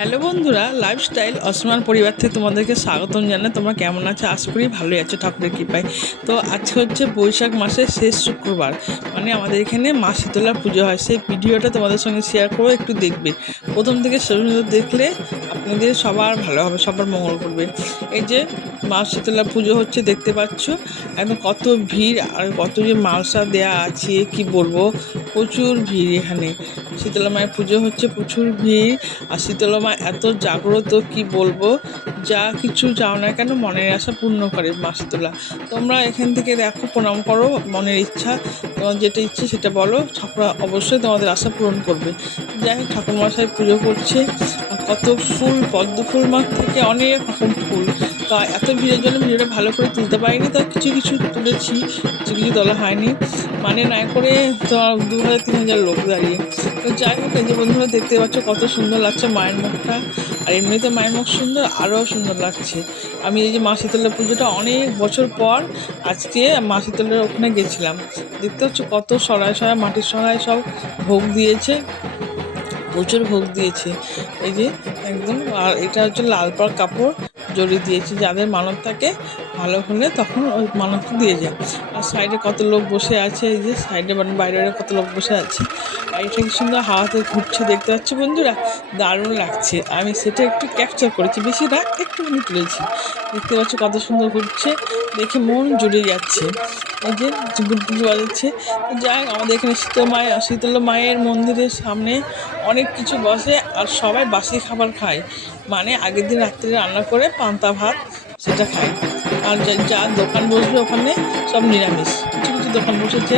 Hello বন্ধুরা, lifestyle অসমান পরিবার থেকে তোমাদেরকে স্বাগতম জানাই। তোমরা কেমন আছো? আশা করি ভালোই আছো ঠাকুরের কৃপায়। তো আজকে হচ্ছে বৈশাখ মাসের শেষ শুক্রবার, মানে আমাদের এখানে মা শীতলা পুজো হয়। সেই ভিডিওটা তোমাদের সঙ্গে শেয়ার করবো, একটু দেখবে। প্রথম থেকে শেষ পর্যন্ত দেখলে আপনাদের সবার ভালো হবে, সবার মঙ্গল করবে। এই যে মা শীতলা পুজো হচ্ছে, দেখতে পাচ্ছ একদম কত ভিড়, আর কত যে মালসা দেয়া আছে কি বলবো, প্রচুর ভিড় এখানে। শীতলা মায়ের পুজো হচ্ছে, প্রচুর ভিড়। আর শীতলা মা এত জাগ্রত কি বলবো, যা কিছু চাও না কেন মনের আশা পূর্ণ করে মা শীতলা। তোমরা এখান থেকে দেখো, প্রণাম করো, মনের ইচ্ছা তোমার যেটা ইচ্ছে সেটা বলো, ঠাকুর অবশ্যই তোমাদের আশা পূরণ করবে। যাই হোক, ঠাকুরমশাই পুজো করছে। আর কত ফুল, পদ্ম ফুল মাঠ থেকে অনেক রকম ফুল। তা এত ভিড়ের জন্য ভিডিওটা ভালো করে তুলতে পারিনি, তা কিছু কিছু তুলেছি, কিছু কিছু তোলা হয়নি। মানে না করে তো 2000-3000 লোক দাঁড়িয়ে। তো যাই হোক, এই যে বন্ধুরা দেখতে পাচ্ছ কত সুন্দর লাগছে মায়ের মুখটা। আর এমনিতে মায়ের মুখ সুন্দর, আরও সুন্দর লাগছে। আমি এই যে মা শীতলা পুজোটা অনেক বছর পর আজকে মা শীতলার ওখানে গেছিলাম। দেখতে পাচ্ছ কত সরায় সরায়, মাটির সরায় সব ভোগ দিয়েছে, প্রচুর ভোগ দিয়েছে। এই যে একদম। আর এটা হচ্ছে লাল পাড় কাপড় জড়িয়ে দিয়েছে, যাদের মানত থাকে ভালো হলে তখন ওই মানত দিয়ে যায়। আর সাইডে কত লোক বসে আছে, এই যে সাইডে মানে বাইরে কত লোক বসে আছে। আর এটা কি সুন্দর হাওয়াতে ঘুরছে, দেখতে পাচ্ছি বন্ধুরা, দারুণ লাগছে। আমি সেটা একটু ক্যাপচার করেছি, বেশি রাগ একটুখানি তুলেছি। দেখতে পাচ্ছি কত সুন্দর ঘুরছে, দেখে মন জুড়ে যাচ্ছে। এই যে পুজো বাজাচ্ছে। যাই হোক, আমাদের এখানে শীতলা মায়ের মন্দিরের সামনে অনেক কিছু বসে, আর সবাই বাসি খাবার খায়। মানে আগের দিন রাত্রে রান্না করে পান্তা ভাত সেটা খায়। আর যা দোকান বসবে ওখানে সব নিরামিষ। কিছু কিছু দোকান বসেছে,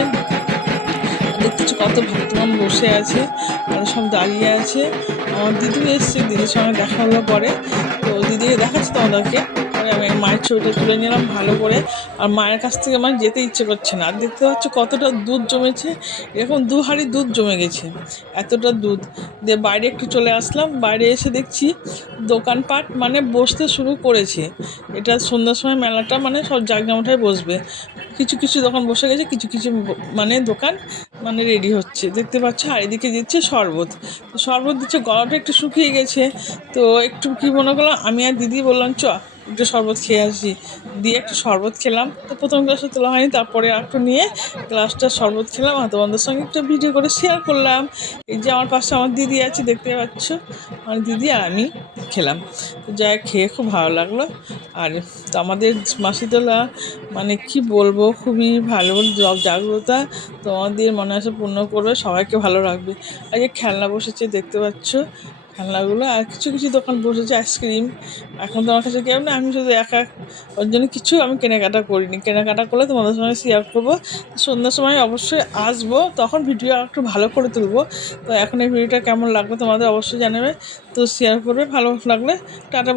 দেখতেছি কত ভক্তগণ বসে আছে, আর সব দাঁড়িয়ে আছে। আমার দিদিও এসছে, দিদির সঙ্গে দেখা হলো পরে। তো দিদিকে দেখাচ্ছি তোমাদেরকে। পরে আমি মায়ের ছবিটা তুলে নিলাম ভালো করে। আর মায়ের কাছ থেকে আমার যেতে ইচ্ছে করছে না। আর দেখতে পাচ্ছ কতটা দুধ জমেছে, এরকম 2 হাঁড়ি দুধ জমে গেছে, এতটা দুধ দিয়ে বাইরে একটু চলে আসলাম। বাইরে এসে দেখছি দোকানপাট মানে বসতে শুরু করেছে। এটা সন্ধ্যার সময় মেলাটা, মানে সব জায়গাটায় বসবে। কিছু কিছু দোকান বসে গেছে, কিছু কিছু মানে দোকান মানে রেডি হচ্ছে। দেখতে পাচ্ছ, আর এদিকে দিচ্ছে শরবত। তো শরবত দিচ্ছে, গলাটা একটু শুকিয়ে গেছে। তো একটু কি মনে করলাম, আমি আর দিদি বললাম চ একটু শরবত খেয়ে আসি। দিয়ে একটু শরবত খেলাম। তো প্রথম গ্লাসে তোলা হয়নি, তারপরে একটু নিয়ে গ্লাসটা শরবত খেলাম। আর তোমাদের সঙ্গে একটু ভিডিও করে শেয়ার করলাম। এই যে আমার পাশে আমার দিদি আছে, দেখতে পাচ্ছ, আমার দিদি আর আমি খেলাম। তো যাই খেয়ে খুব ভালো লাগলো। আর তো আমাদের মা শীতলা মানে কি বলবো, খুবই ভালো জাগ্রতা। তোমাদের মনে আছে পূর্ণ করবে, সবাইকে ভালো রাখবে। আর যে খেলনা বসেছে দেখতে পাচ্ছ, খেলনাগুলো। আর কিছু কিছু দোকান বসেছে আইসক্রিম। এখন তো আমার কাছে কেউ না, আমি শুধু একা, ওর জন্য কিছু আমি কেনাকাটা করিনি। কেনাকাটা করলে তোমাদের সঙ্গে শেয়ার করবো। সন্ধ্যার সময় অবশ্যই আসবো, তখন ভিডিও একটু ভালো করে তুলবো। তো এখন এই ভিডিওটা কেমন লাগবে তোমাদের অবশ্যই জানাবে। তো শেয়ার করবে ভালো লাগলে। টাটা।